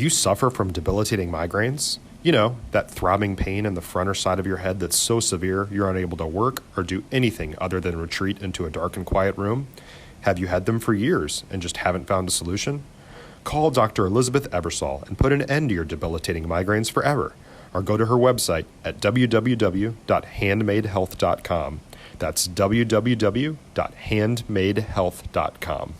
Do you suffer from debilitating migraines? You know, that throbbing pain in the front or side of your head that's so severe you're unable to work or do anything other than retreat into a dark and quiet room? Have you had them for years and just haven't found a solution? Call Dr. Elizabeth Ebersol and put an end to your debilitating migraines forever. Or go to her website at www.handmadehealth.com. That's www.handmadehealth.com.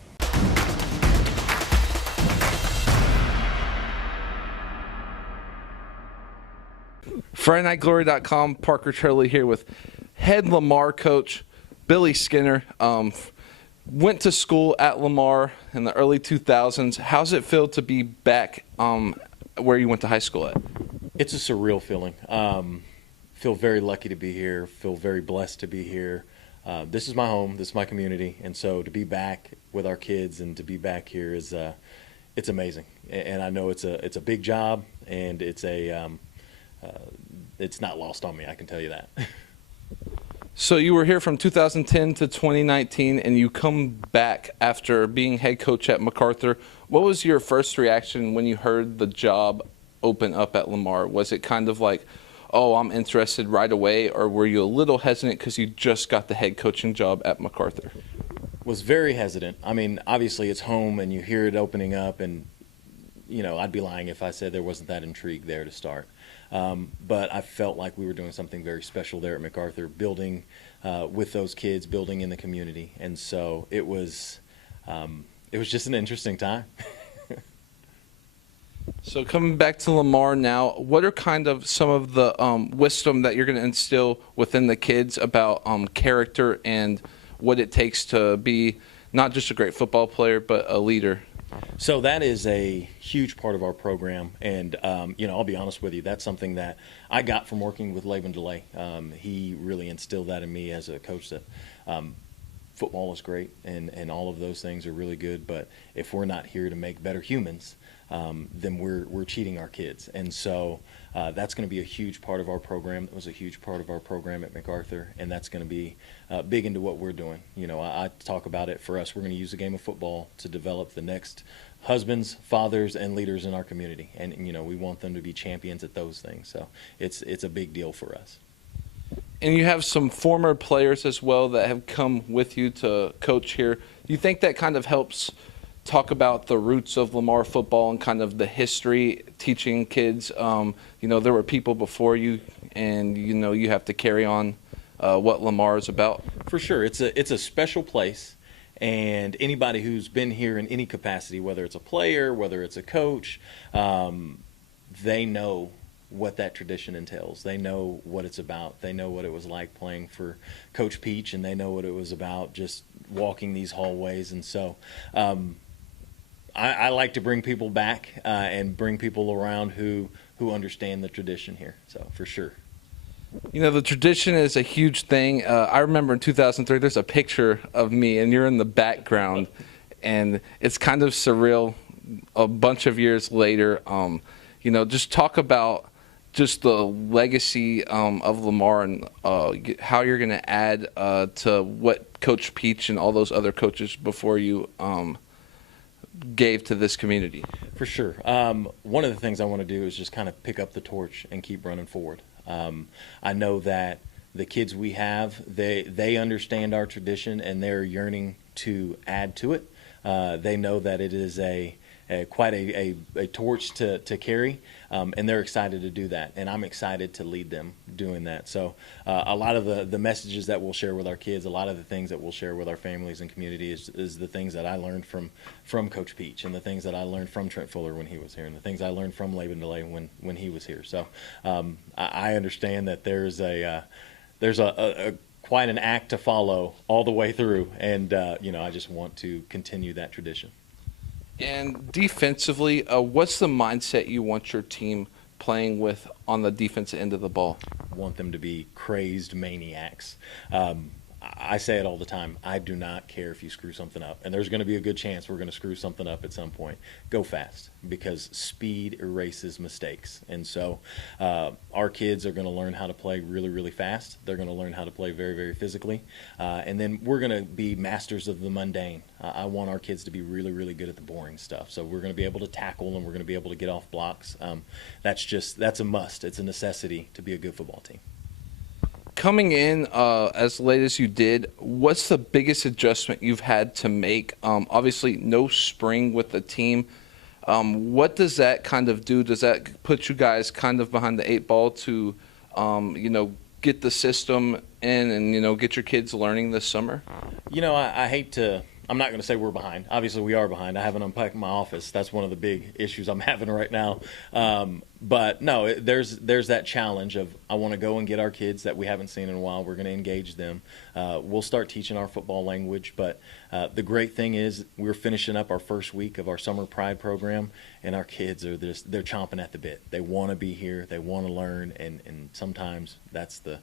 FridayNightGlory.com, Parker Turley here with head Lamar coach Billy Skinner. Went to school at Lamar in the early 2000s. How's it feel to be back where you went to high school at? It's a surreal feeling. Feel very lucky to be here. Feel very blessed to be here. This is my home. This is my community. And so to be back with our kids and to be back here is it's amazing. And I know it's a big job, and it's not lost on me, I can tell you that. So you were here from 2010 to 2019, and you come back after being head coach at MacArthur. What was your first reaction when you heard the job open up at Lamar? Was it kind of like, oh, I'm interested right away, or were you a little hesitant because you just got the head coaching job at MacArthur? Was very hesitant. I mean, obviously it's home, and you hear it opening up, and I'd be lying if I said there wasn't that intrigue there to start. But I felt like we were doing something very special there at MacArthur, building with those kids, building in the community. And so it was just an interesting time. So coming back to Lamar now, what are kind of some of the wisdom that you're going to instill within the kids about character and what it takes to be not just a great football player, but a leader? So that is a huge part of our program, and I'll be honest with you, that's something that I got from working with Laban DeLay. He really instilled that in me as a coach, that football is great and all of those things are really good, but if we're not here to make better humans, then we're cheating our kids. And so that's going to be a huge part of our program. That was a huge part of our program at MacArthur, and that's going to be big into what we're doing. I talk about it. For us, we're going to use the game of football to develop the next husbands, fathers, and leaders in our community. And, we want them to be champions at those things. So it's a big deal for us. And you have some former players as well that have come with you to coach here. Do you think that kind of helps talk about the roots of Lamar football and kind of the history, teaching kids, there were people before you, and, you have to carry on what Lamar is about? For sure. It's a special place, and anybody who's been here in any capacity, whether it's a player, whether it's a coach, they know what that tradition entails. They know what it's about. They know what it was like playing for Coach Peach, and they know what it was about just walking these hallways. And so I like to bring people back and bring people around who understand the tradition here. So for sure. The tradition is a huge thing. I remember in 2003, there's a picture of me, and you're in the background, and it's kind of surreal a bunch of years later. Just talk about just the legacy of Lamar and how you're going to add to what Coach Peach and all those other coaches before you gave to this community. For sure. One of the things I want to do is just kind of pick up the torch and keep running forward. I know that the kids we have, they understand our tradition, and they're yearning to add to it. They know that it is quite a torch to carry, and they're excited to do that, and I'm excited to lead them doing that. So a lot of the messages that we'll share with our kids, a lot of the things that we'll share with our families and community is the things that I learned from Coach Peach, and the things that I learned from Trent Fuller when he was here, and the things I learned from Laban DeLay when he was here. So I understand that there's a quite an act to follow all the way through, and I just want to continue that tradition. And defensively, what's the mindset you want your team playing with on the defensive end of the ball? I want them to be crazed maniacs. I say it all the time. I do not care if you screw something up. And there's going to be a good chance we're going to screw something up at some point. Go fast, because speed erases mistakes. And so our kids are going to learn how to play really, really fast. They're going to learn how to play very, very physically. And then we're going to be masters of the mundane. I want our kids to be really, really good at the boring stuff. So we're going to be able to tackle, and we're going to be able to get off blocks. That's a must. It's a necessity to be a good football team. Coming in as late as you did, what's the biggest adjustment you've had to make? Obviously, no spring with the team. What does that kind of do? Does that put you guys kind of behind the eight ball to, get the system in and, get your kids learning this summer? I hate to – I'm not going to say we're behind. Obviously, we are behind. I haven't unpacked my office. That's one of the big issues I'm having right now. But no, there's that challenge of I want to go and get our kids that we haven't seen in a while. We're going to engage them. We'll start teaching our football language. But the great thing is we're finishing up our first week of our Summer Pride program, and our kids they're chomping at the bit. They want to be here. They want to learn, and sometimes that's the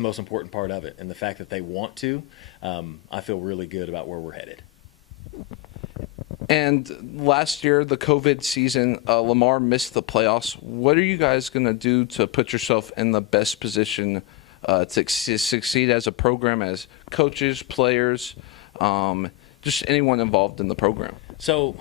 most important part of it. And the fact that they want to, I feel really good about where we're headed. And last year, the COVID season, Lamar missed the playoffs. What are you guys going to do to put yourself in the best position to succeed as a program, as coaches, players, just anyone involved in the program? So,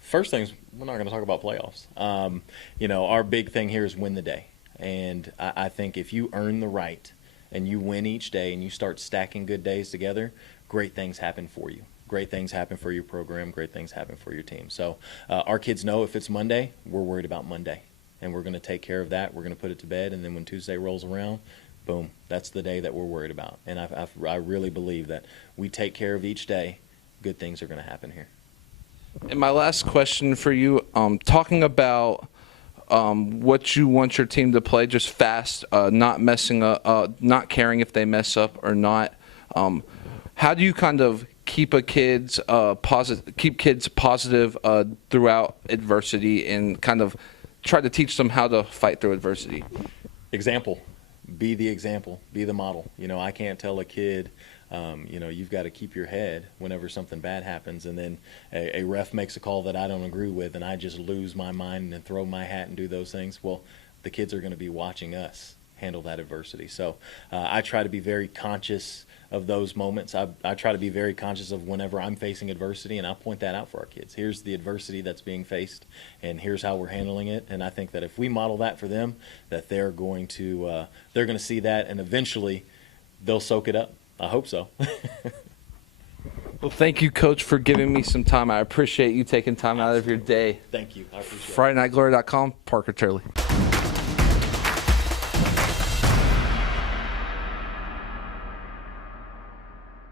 first things, we're not going to talk about playoffs. Our big thing here is win the day. And I think if you earn the right and you win each day and you start stacking good days together, great things happen for you. Great things happen for your program. Great things happen for your team. So our kids know if it's Monday, we're worried about Monday. And we're going to take care of that. We're going to put it to bed. And then when Tuesday rolls around, boom, that's the day that we're worried about. And I really believe that we take care of each day, good things are going to happen here. And my last question for you, talking about what you want your team to play, just fast, not messing up, not caring if they mess up or not. How do you kind of keep kids positive throughout adversity, and kind of try to teach them how to fight through adversity? Example. Be the example. Be the model. I can't tell a kid, you've got to keep your head whenever something bad happens, and then a ref makes a call that I don't agree with, and I just lose my mind and throw my hat and do those things. Well, the kids are going to be watching us handle that adversity. So I try to be very conscious of those moments. I try to be very conscious of whenever I'm facing adversity, and I point that out for our kids. Here's the adversity that's being faced, and here's how we're handling it. And I think that if we model that for them, that they're going to see that, and eventually they'll soak it up. I hope so. Well, thank you, Coach, for giving me some time. I appreciate you taking time out of your day. Thank you. I appreciate it. FridayNightGlory.com, Parker Turley.